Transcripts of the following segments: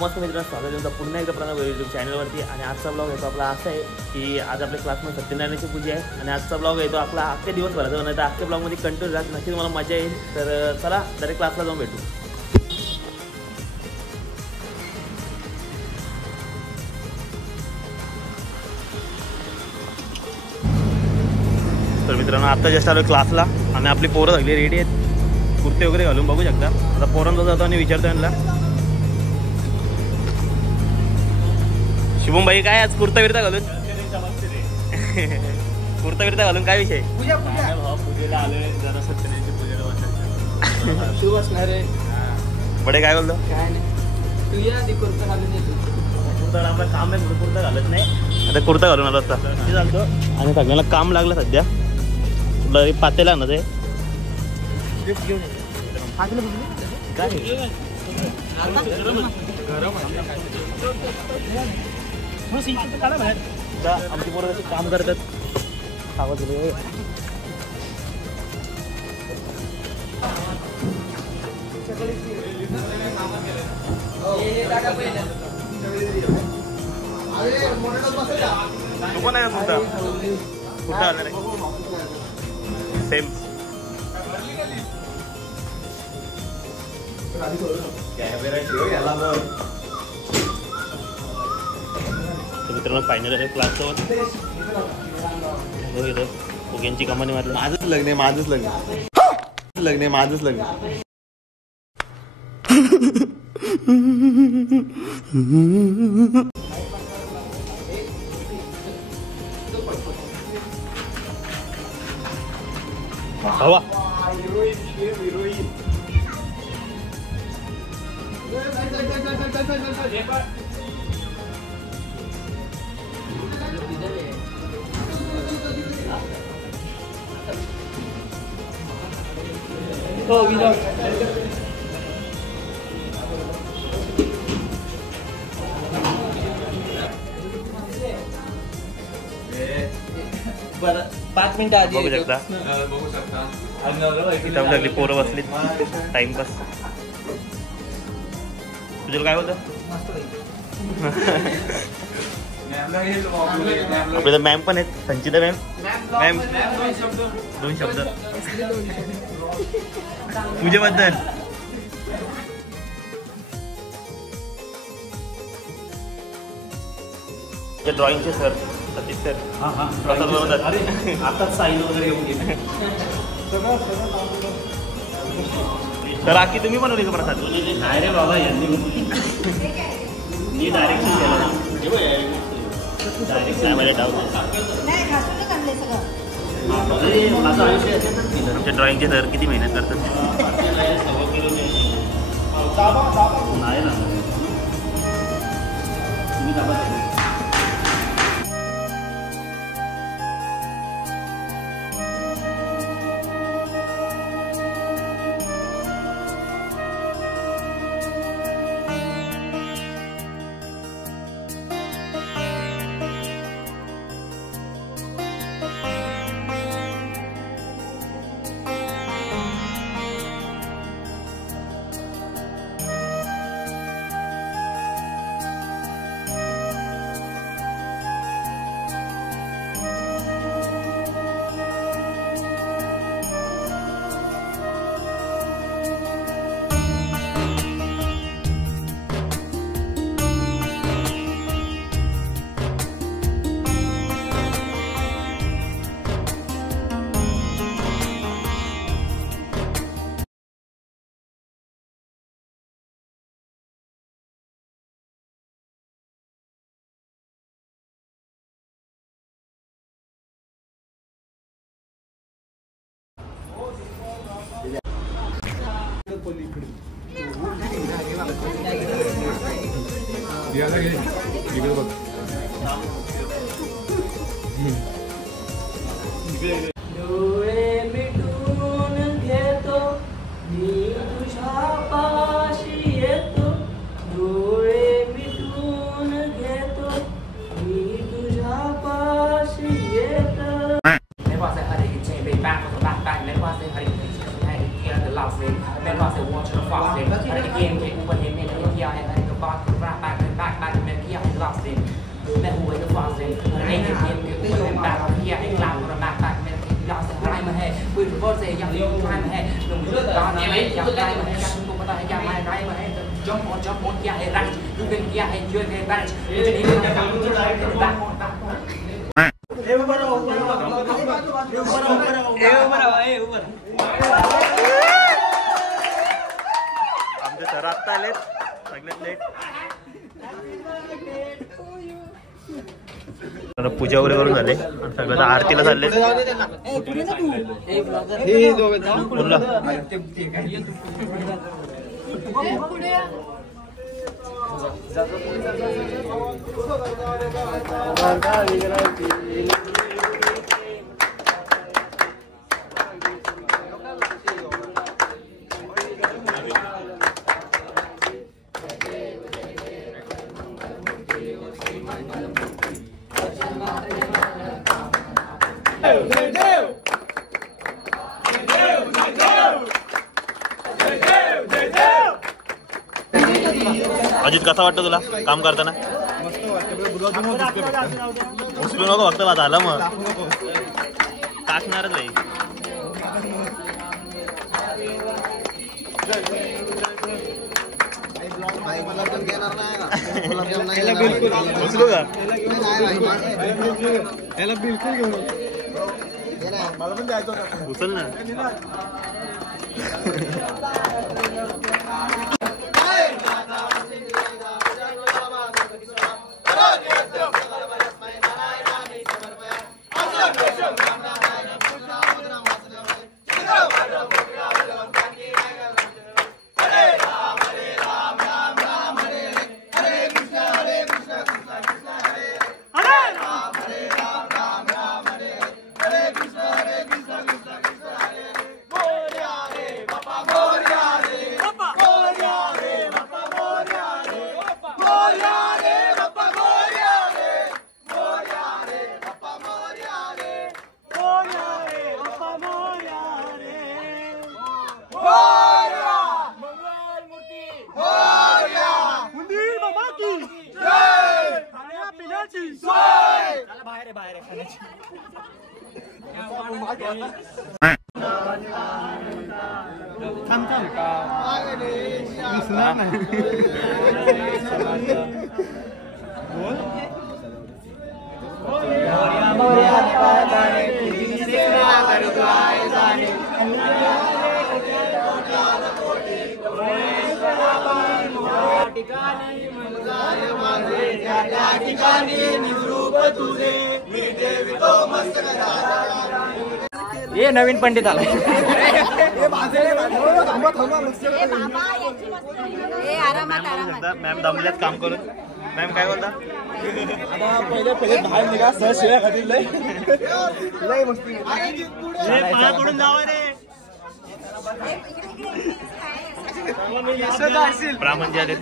मस्त मित्रांनो, स्वागत आहे तुमचं पुन्हा एकदा प्रणव यूट्यूब चॅनलवरती. आणि आजचा ब्लॉग येतो आपला असा आहे की आज आपल्या क्लासमध्ये सत्यनारायणाची पूजा आहे आणि आजचा ब्लॉग येतो आपला अख्खे दिवस भरायचा, नाही तर अख्ख्या ब्लॉगमध्ये कंटिन्यू राहत, नक्कीच मला मजा येईल. तर चला डायरेक्ट क्लासला जाऊन भेटू. तर मित्रांनो, आता जस्ट आलो क्लासला आणि आपली पोरं सगळी रेडी आहेत, कुर्ते वगैरे घालून बघू शकता. आता पोरांचा जातो आणि विचारतो यांना, शुभम भाई काय आज कुर्ता बिरता घालून कुर्ता बिरता घालून काय विषय? पूजेला आलोय जरा सत्यनारायणची पूजेला बसायचं. तू बसणार आहे बडे काय बोलतो? काय नाही, तू या आधी कुर्ता घालून येतो. कुर्ता आपलं काम आहे, कुर्ता घालत नाही. आता कुर्ता घालून आलो असता चालतो. आणि सगळ्यांना काम लागलं सध्या, तुला पाते लागणार आहे आमची पोरं कशी काम करतात. आवाज कोण आहे कुर्ता? कुर्ता आला नाही सेम. मित्रांनो फायनल आहे क्लास जाऊन ओग्यांची कमानी मारली. माझंच लग्न आहे, माझंच लग्न लग्न आहे, माझंच लग्न. हवा हो विनोद बरं 5 मिनिटं आधी बघू शकता. बघू शकता इथं लागली पोरं बसली टाइमपास. तुझ्याला काय होतं? आपल्या मॅम पण आहेत, संचिता मॅम. मॅम दोन शब्द पूजेबद्दल. ड्रॉइंगचे सर सतीश सर. आताच साईन वगैरे येऊन गेले. तर आखी तुम्ही बनवली का प्रसाद? नाही रे बाबा, यांनी मी डायरेक्शन केलं. काय माझ्या डाऊट माझं आयुष्य आमच्या ड्रॉइंगचे सर किती मेहनत करतात. नाही ना तुम्ही दाबा. डोळे मिटून घेतो मी तुझ्या पाशी येतो. डोळे मिटून घेतो मी तुझ्या पाशी येतो. Then I said, watch the fox. And again, get what he meant. Yeah, I got the box around. आमचे सर आत्ता आलेत सगळ्यात लेट. पूजा वगैरे करून झाले सगळं आरतीला चालले. अजित कसा वाटतं तुला काम करताना? उचलू नको फक्त झालं मग टाकणारच नाही. उचलू का उचल ना. ये नवीन पंडित आला. मॅम दमल्यात काम करून. मॅम काय बोलता? पहिले बाहेर निघा सर शिव्या खातील लय मस्ती. पाया पडून जावा रे. ब्राह्मणजी आले.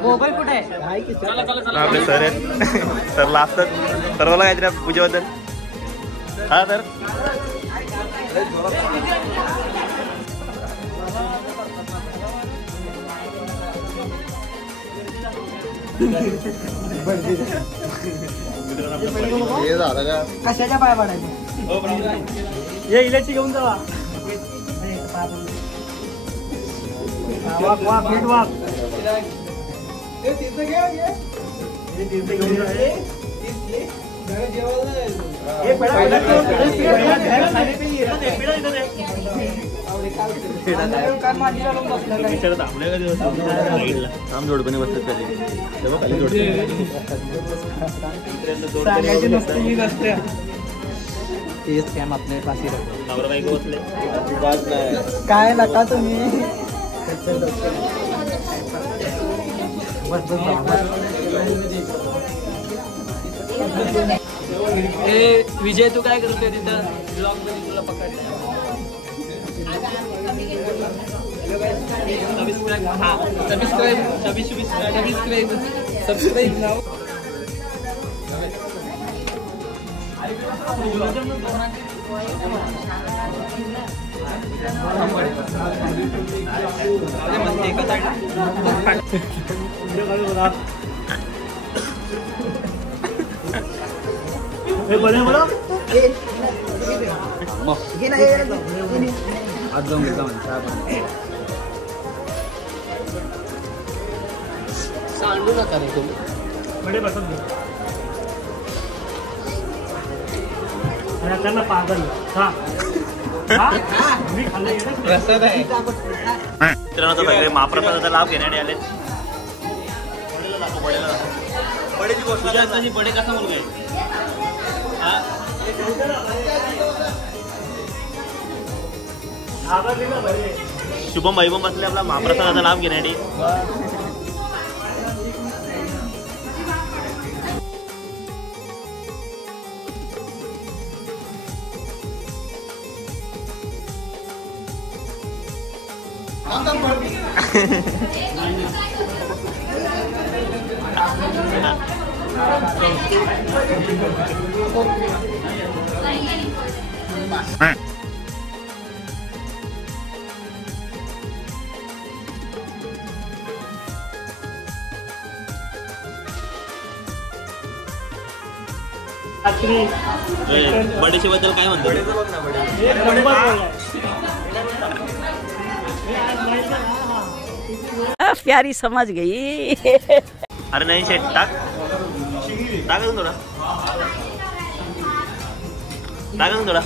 मोबाईल कुठे आहे? आपले सर आहेत. सरला असतात सर्वाला काहीतरी पूजेबद्दल. हा सर हे झालं का? कशाच्या पाया पडायचं? ये इलेक्ट्रिक घेऊन जावा. वाक वाक नीट वाक. जोडपणे बसत काय नका तुम्ही. विजय तू काय करतोय तिथं ब्लॉग मध्ये तुला पकडलं. Subscribe now. बरं आज जाऊन घेता म्हणजे सांडू नका रे तुम्ही. बडे बसत घे. आणि आता ना पागल हा मी खाल्लं प्रसाद आहे. मित्रांनो सगळे महाप्रसादाचा लाभ घेण्यासाठी आले. बडेची गोष्ट बडे कसा मुलगा आहे. शुभम भाई पण बसले आपला महाप्रसादाचा लाभ घेण्यासाठी. बडेशी बद्दल काय म्हणतो. प्यारी समझ गई. अरे नाही शेट टाक अजून थोडा थोडा.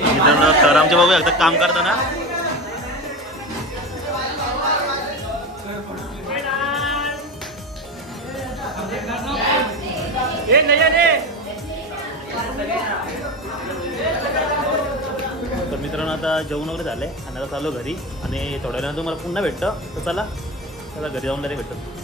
मित्रांनो सर आमचे बाबू एकदा काम करताना तर मित्रांनो आता जेवण वगैरे झाले आणि आता चालू घरी आणि थोड्या वेळानं तुम्हाला पुन्हा भेटतं. तर चला घरी जाऊन डायरेक्ट भेटतो.